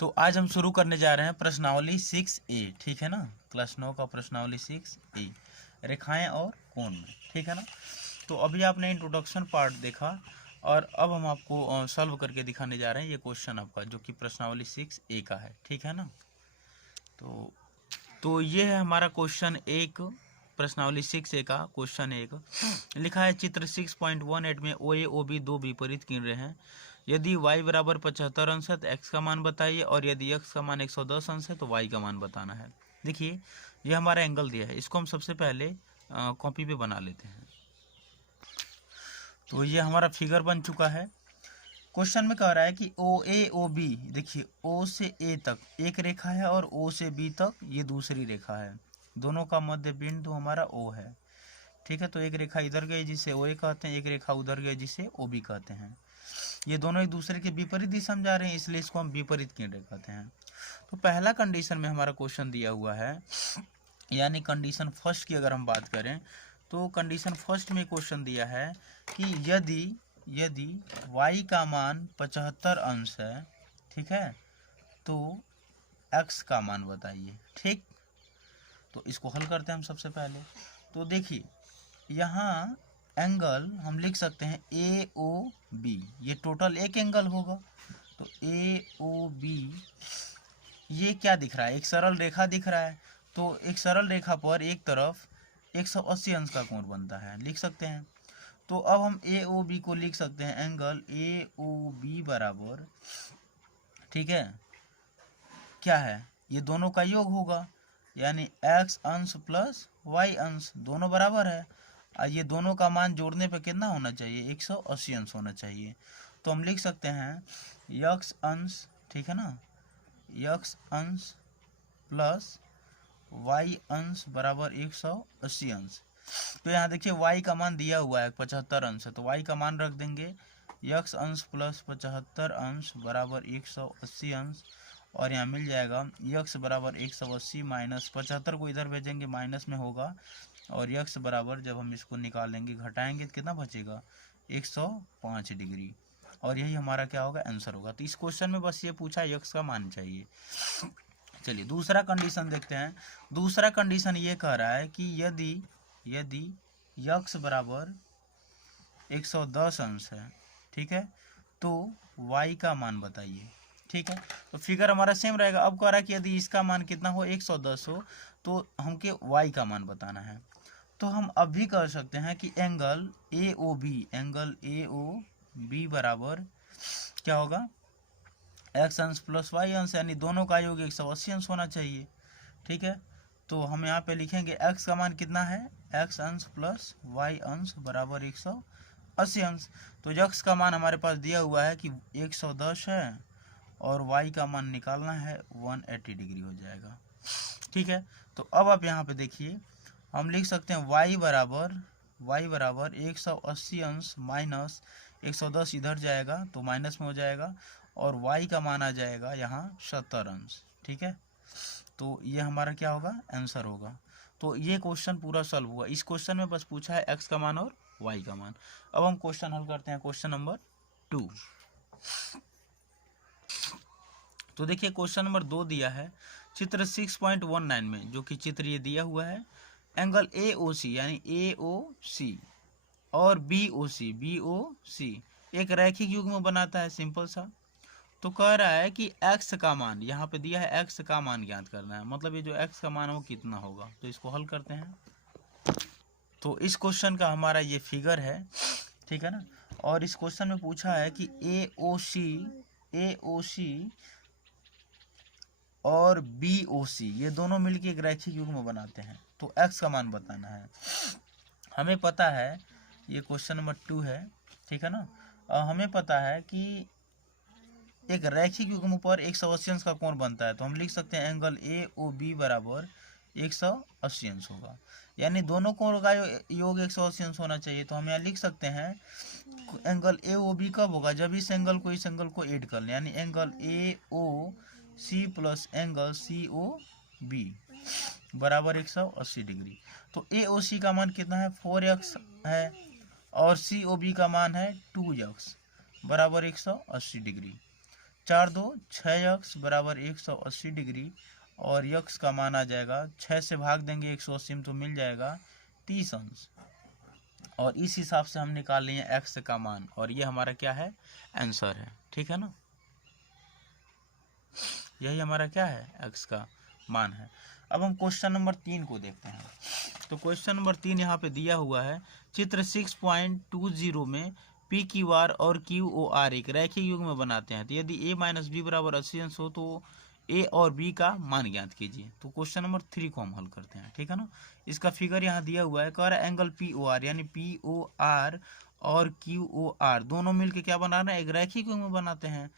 तो आज हम शुरू करने जा रहे हैं प्रश्नावली 6A, ठीक है ना। क्लास 9 का प्रश्नावली 6A, रेखाएं और कोण में, ठीक है ना। तो अभी आपने इंट्रोडक्शन पार्ट देखा और अब हम आपको सॉल्व करके दिखाने जा रहे हैं ये क्वेश्चन आपका, जो कि प्रश्नावली 6A का है, ठीक है ना। तो ये है हमारा क्वेश्चन एक, प्रश्नावली 6A का क्वेश्चन एक। लिखा है चित्र 6.18 में ओ ए ओ बी दो विपरीत किरणें हैं। यदि y बराबर 75 अंश है तो x का मान बताइए, और यदि x का मान 110 अंश है तो y का मान बताना है। देखिए ये हमारा एंगल दिया है, इसको हम सबसे पहले कॉपी पे बना लेते हैं। तो ये हमारा फिगर बन चुका है। क्वेश्चन में कह रहा है कि ओ ए ओ बी, देखिए ओ से ए तक एक रेखा है और ओ से बी तक ये दूसरी रेखा है। दोनों का मध्य बिंदु हमारा ओ है, ठीक है। तो एक रेखा इधर गई जिसे ओ ए कहते हैं, एक रेखा उधर गई जिसे ओ बी कहते हैं। ये दोनों एक दूसरे के विपरीत दिशा में जा रहे हैं, इसलिए इसको हम विपरीत किरण कहते हैं। तो पहला कंडीशन में हमारा क्वेश्चन दिया हुआ है, यानी कंडीशन फर्स्ट की अगर हम बात करें तो कंडीशन फर्स्ट में क्वेश्चन दिया है कि यदि y का मान 75 अंश है, ठीक है, तो x का मान बताइए, ठीक। तो इसको हल करते हैं हम सबसे पहले। तो देखिए यहाँ एंगल हम लिख सकते हैं ए ओ बी, ये टोटल एक एंगल होगा। तो ए ओ बी ये क्या दिख रहा है, एक सरल रेखा दिख रहा है। तो एक सरल रेखा पर एक तरफ 180 अंश का कोण बनता है, लिख सकते हैं। तो अब हम ए ओ बी को लिख सकते हैं एंगल ए ओ बी बराबर, ठीक है, क्या है, ये दोनों का योग होगा, यानी x अंश प्लस y अंश दोनों बराबर है। और ये दोनों का मान जोड़ने पे कितना होना चाहिए, 180 अंश होना चाहिए। तो हम लिख सकते हैं x अंश, ठीक है ना, x अंश प्लस y अंश बराबर 180 अंश। तो यहाँ देखिए y का मान दिया हुआ है 75 अंश है, तो y का मान रख देंगे x अंश प्लस 75 अंश बराबर 180 अंश, और यहाँ मिल जाएगा x बराबर 180 माइनस 75 को इधर भेजेंगे माइनस में होगा, और x बराबर जब हम इसको निकालेंगे घटाएंगे तो कितना बचेगा 105 डिग्री, और यही हमारा क्या होगा, आंसर होगा। तो इस क्वेश्चन में बस ये पूछा x का मान चाहिए। चलिए दूसरा कंडीशन देखते हैं। दूसरा कंडीशन ये कह रहा है कि यदि x बराबर 110 अंश है, ठीक है, तो y का मान बताइए, ठीक है। तो फिगर हमारा सेम रहेगा। अब कह रहा है कि यदि इसका मान कितना हो, 110 हो, तो हमके y का मान बताना है। तो हम अब भी कह सकते हैं कि एंगल ए ओ बी बराबर क्या होगा, x अंश प्लस y अंश, यानी दोनों का योग 180 अंश होना चाहिए, ठीक है। तो हम यहाँ पे लिखेंगे x का मान कितना है, x अंश प्लस y अंश बराबर 180 अंश। तो x का मान हमारे पास दिया हुआ है कि 110 है, और y का मान निकालना है 180 डिग्री हो जाएगा, ठीक है। तो अब आप यहाँ पे देखिए हम लिख सकते हैं y बराबर 180 अंश माइनस 110 इधर जाएगा तो माइनस में हो जाएगा, और y का मान आ जाएगा यहाँ 70 अंश, ठीक है। तो ये हमारा क्या होगा, आंसर होगा। तो ये क्वेश्चन पूरा सॉल्व हुआ। इस क्वेश्चन में बस पूछा है x का मान और y का मान। अब हम क्वेश्चन हल करते हैं, क्वेश्चन नंबर 2। तो देखिए क्वेश्चन नंबर 2 दिया है चित्र 6.19 में, जो कि चित्र ये दिया हुआ है, एंगल ए ओ सी यानी ए ओ सी और बी ओ सी एक रैखिक युग्म बनाता है, सिंपल सा। तो कह रहा है कि x का मान, यहाँ पे दिया है x का मान ज्ञात करना है, मतलब ये जो x का मान है वो कितना होगा। तो इसको हल करते हैं। तो इस क्वेश्चन का हमारा ये फिगर है, ठीक है ना। और इस क्वेश्चन में पूछा है कि ए ओ सी और बी ओ सी ये दोनों मिलकर एक रैखिक युग्म बनाते हैं। तो x का मान बताना है। हमें पता है, ये क्वेश्चन नंबर 2 है, ठीक है ना। हमें पता है कि एक रैखिक युग्म पर 180 अंश का कोण बनता है। तो हम लिख सकते हैं एंगल ए ओ बी बराबर 180 अंश होगा, यानी दोनों कोण का योग 180 अंश होना चाहिए। तो हम यहाँ लिख सकते हैं एंगल ए ओ बी कब होगा, जब इस एंगल को ऐड कर लें, यानी angle A O C plus angle C O B बराबर 180 डिग्री। तो ए ओ सी का मान कितना है, 4x है, और सी ओ बी का मान है 2x बराबर 180 डिग्री। 4 2 6x बराबर 180 डिग्री, और यक्स का मान आ जाएगा 6 से भाग देंगे 180 में तो मिल जाएगा 30 अंश। और इस हिसाब से हम निकाल लिए एक्स का मान, और ये हमारा क्या है, आंसर है। ठीक है ना, यही हमारा क्या है, एक्स का मान है। अब हम क्वेश्चन नंबर 3 को देखते हैं। तो क्वेश्चन नंबर 3 यहाँ पे दिया हुआ है, चित्र 6.20 में पी क्यू आर और क्यू ओ आर एक रैखिक युग्म बनाते हैं। तो यदि ए माइनस बी बराबर 80 अंश हो तो ए और बी का मान ज्ञात कीजिए। तो क्वेश्चन नंबर 3 को हम हल करते हैं। ठीक है ना, इसका फिगर यहाँ दिया हुआ है, कह रहा है एंगल पी ओ आर यानी पी ओ आर और क्यू ओ आर दोनों मिलके क्या बना रहे हैं, एक रैखिक युग्म बनाते हैं।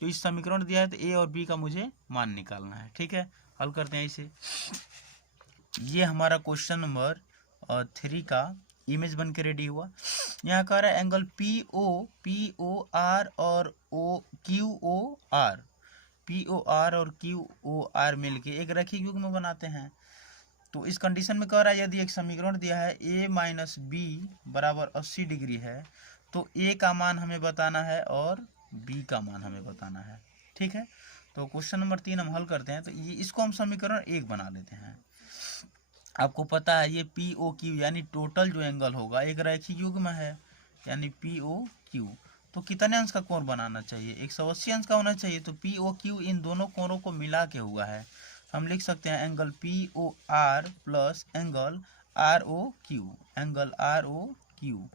तो इस समीकरण दिया है तो ए और बी का मुझे मान निकालना है। ठीक है, हल करते हैं इसे। ये हमारा क्वेश्चन नंबर 3 का इमेज बन के रेडी हुआ। यहाँ कह रहा है एंगल पी ओ आर और O Q O R, P O R और क्यू ओ आर मिलके एक रैखिक युग्म बनाते हैं। तो इस कंडीशन में कह रहा है यदि एक समीकरण दिया है a माइनस बी बराबर 80 डिग्री है, तो a का मान हमें बताना है और b का मान हमें बताना है। ठीक है, तो क्वेश्चन नंबर 3 हम हल करते हैं। तो ये इसको हम समीकरण 1 बना लेते हैं। आपको पता है ये पी ओ क्यू यानी टोटल जो एंगल होगा एक रैखिक युग्म है, यानी पी ओ क्यू। तो कितने अंश का कोण बनाना चाहिए, 180 अंश का होना चाहिए। तो पी ओ क्यू इन दोनों कोणों को मिला के हुआ है। हम लिख सकते हैं angle P O R plus angle R O Q, angle R O Q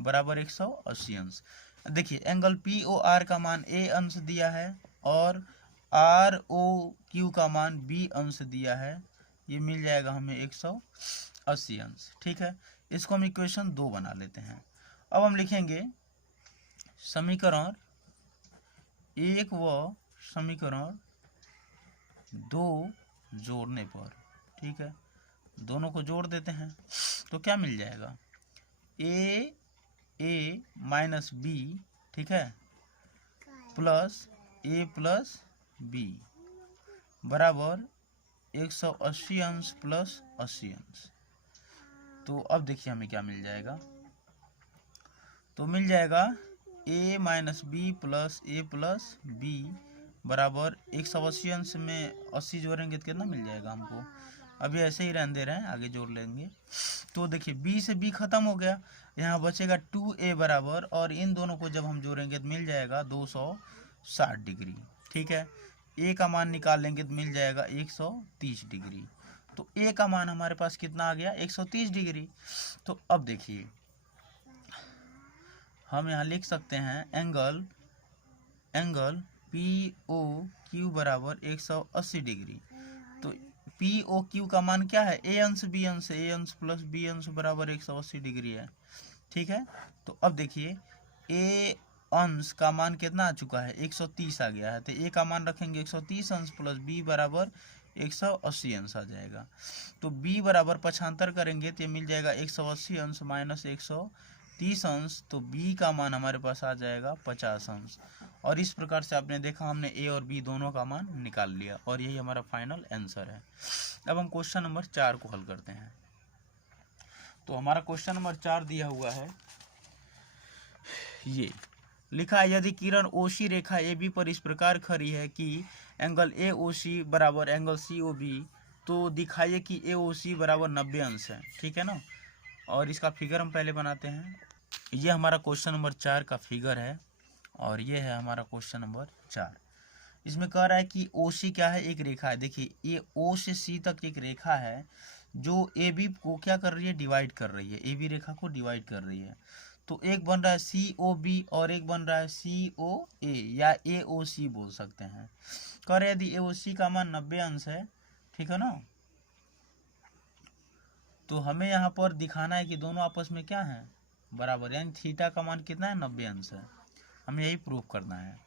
बराबर 180 अंश। देखिए एंगल पी ओ आर का मान ए अंश दिया है और आर ओ क्यू का मान बी अंश दिया है, ये मिल जाएगा हमें 180 अंश। ठीक है, इसको हम इक्वेशन 2 बना लेते हैं। अब हम लिखेंगे समीकरण 1 व समीकरण 2 जोड़ने पर। ठीक है, दोनों को जोड़ देते हैं तो क्या मिल जाएगा, ए माइनस बी, ठीक है, प्लस ए प्लस बी बराबर 180 अंश प्लस 80 अंश। तो अब देखिए हमें क्या मिल जाएगा, तो मिल जाएगा a minus B plus A plus B बराबर 180 अंश में 80 जोड़ेंगे तो कितना मिल जाएगा हमको। अभी ऐसे ही रहने दे रहे हैं, आगे जोड़ लेंगे। तो देखिए b से b खत्म हो गया, यहाँ बचेगा 2a बराबर, और इन दोनों को जब हम जोड़ेंगे तो मिल जाएगा 260 डिग्री। ठीक है, a का मान निकाल लेंगे तो मिल जाएगा 130 डिग्री। तो a का मान हमारे पास कितना आ गया, 130 डिग्री। तो अब देखिए हम यहाँ लिख सकते हैं एंगल पी ओ क्यू बराबर 180 डिग्री। तो पी ओ क्यू का मान क्या है, ए अंश बी अंश, ए अंश प्लस बी अंश बराबर 180 डिग्री है। ठीक है, तो अब देखिए ए अंश का मान कितना आ चुका है, 130 आ गया है। तो ए का मान रखेंगे 130 अंश प्लस बी बराबर 180 अंश आ जाएगा। तो b बराबर पक्षांतर करेंगे तो ये मिल जाएगा 180 अंश माइनस 130 अंश। तो b का मान हमारे पास आ जाएगा 50 अंश। और इस प्रकार से आपने देखा हमने a और b दोनों का मान निकाल लिया, और यही हमारा फाइनल आंसर है। अब हम क्वेश्चन नंबर 4 को हल करते हैं। तो हमारा क्वेश्चन नंबर 4 दिया हुआ है, ये लिखा है यदि किरण ओसी रेखा ए बी पर इस प्रकार खड़ी है कि एंगल ए ओ सी बराबर एंगल सी ओ बी, तो दिखाइए कि ए ओ सी बराबर 90 अंश है। ठीक है ना, और इसका फिगर हम पहले बनाते हैं। ये हमारा क्वेश्चन नंबर 4 का फिगर है, और ये है हमारा क्वेश्चन नंबर 4। इसमें कह रहा है कि ओ सी क्या है, एक रेखा है। देखिए ये ओ से सी तक एक रेखा है जो ए बी को क्या कर रही है, डिवाइड कर रही है, ए बी रेखा को डिवाइड कर रही है। तो एक बन रहा है सी ओ बी और एक बन रहा है सी ओ ए, या ए ओ सी बोल सकते हैं। कह रहे यदि ए ओ सी का मान 90 अंश है, ठीक है ना, तो हमें यहाँ पर दिखाना है कि दोनों आपस में क्या है, बराबर, यानी थीटा का मान कितना है, 90 अंश है। हमें यही प्रूव करना है।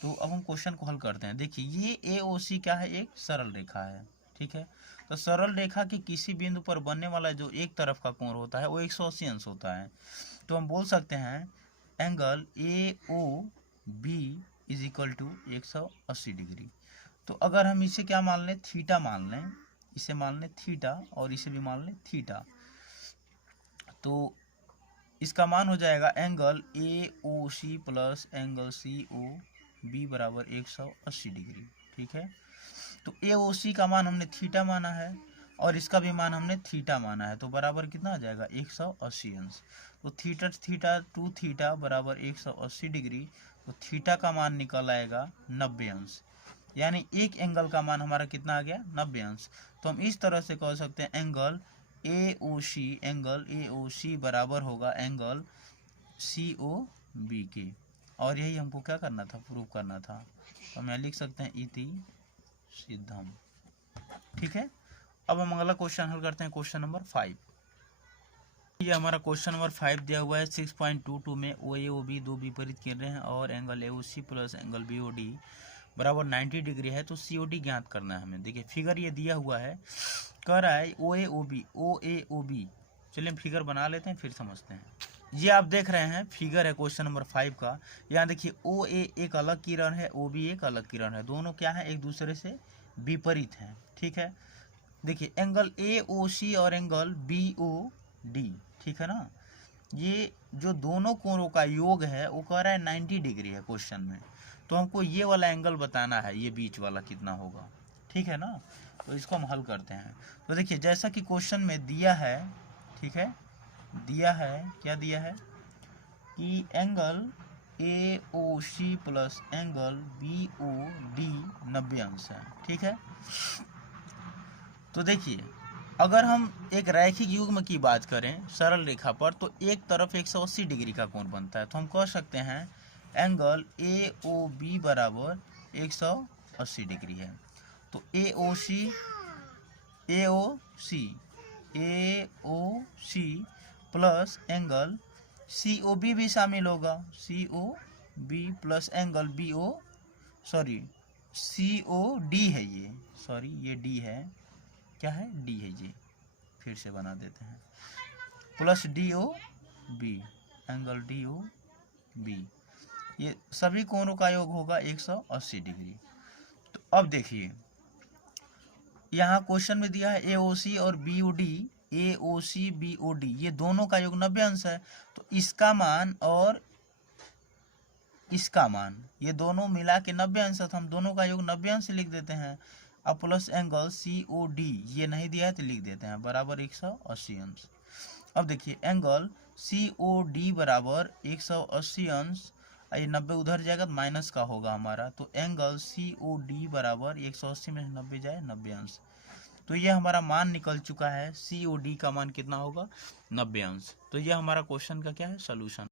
तो अब हम क्वेश्चन को हल करते हैं। देखिए ये ए ओ सी क्या है, एक सरल रेखा है। ठीक है, तो सरल रेखा के किसी बिंदु पर बनने वाला जो एक तरफ का कोण होता है वो 180 अंश होता है। तो हम बोल सकते हैं angle A O B is equal to 180 degree. तो अगर हम इसे क्या मान लें, थीटा मान लें, इसे मान लें थीटा और इसे भी मान लें थीटा, तो इसका मान हो जाएगा angle A O C plus angle C O B बराबर 180 डिग्री। ठीक है, तो ए ओ सी का मान हमने थीटा माना है और इसका भी मान हमने थीटा माना है, तो बराबर कितना आ जाएगा 180 अंश। तो थीटा थीटा टू थीटा बराबर 180 डिग्री, तो थीटा का मान निकल आएगा 90 अंश, यानी एक एंगल का मान हमारा कितना आ गया 90 अंश। तो हम इस तरह से कह सकते हैं एंगल ए ओ सी बराबर होगा एंगल सी ओ बी के, और यही हमको क्या करना था, प्रूव करना था। तो हम यहाँ लिख सकते हैं इति सिद्धम। ठीक है, अब हम अगला क्वेश्चन हल करते हैं, क्वेश्चन नंबर 5। ये हमारा क्वेश्चन नंबर 5 दिया हुआ है 6.22 में ओ ए ओ बी दो विपरीत किरणें हैं और angle A O C plus angle B O D बराबर 90 डिग्री है, तो सी ओ डी ज्ञात करना है हमें। देखिए फिगर ये दिया हुआ है, कह रहा है ओ ए ओ बी। चलिए हम फिगर बना लेते हैं फिर समझते हैं। ये आप देख रहे हैं फिगर है क्वेश्चन नंबर 5 का। यहाँ देखिए ओ ए एक अलग किरण है, ओ बी एक अलग किरण है, दोनों क्या है एक दूसरे से विपरीत हैं। ठीक है, देखिए एंगल ए ओ सी और एंगल बी ओ डी, ठीक है ना, ये जो दोनों कोणों का योग है वो कह रहा है 90 डिग्री है क्वेश्चन में, तो हमको ये वाला एंगल बताना है, ये बीच वाला कितना होगा। ठीक है ना, तो इसको हम हल करते हैं। तो देखिए जैसा कि क्वेश्चन में दिया है, ठीक है, दिया है, क्या दिया है कि angle A O C plus angle B O D 90 अंश है। ठीक है, तो देखिए अगर हम एक रैखिक युग्म की बात करें सरल रेखा पर, तो एक तरफ 180 डिग्री का कोण बनता है, तो हम कह सकते हैं एंगल ए ओ बी बराबर 180 डिग्री है। तो A O C plus angle C O B भी शामिल होगा, C O B plus angle B O C O D है ये, ये डी है, क्या है डी है, ये फिर से बना देते हैं, plus D O B, angle D O B, ये सभी कोणों का योग होगा 180 डिग्री। तो अब देखिए यहाँ क्वेश्चन में दिया है ए ओ सी और बी ओ डी, ए O C B O D ये दोनों का योग 90 अंश है, तो इसका मान और इसका मान ये दोनों मिला के 90 अंश है, तो हम दोनों का योग 90 अंश लिख देते हैं। अब plus angle C O D ये नहीं दिया है तो लिख देते हैं बराबर 180 अंश। अब देखिए एंगल सी ओ डी बराबर 180 अंश, ये 90 उधर जाएगा तो माइनस का होगा हमारा, तो एंगल सी ओ डी बराबर 180 में 90 जाए 90 अंश। तो ये हमारा मान निकल चुका है, सी ओ डी का मान कितना होगा 90 अंश। तो ये हमारा क्वेश्चन का क्या है सोल्यूशन।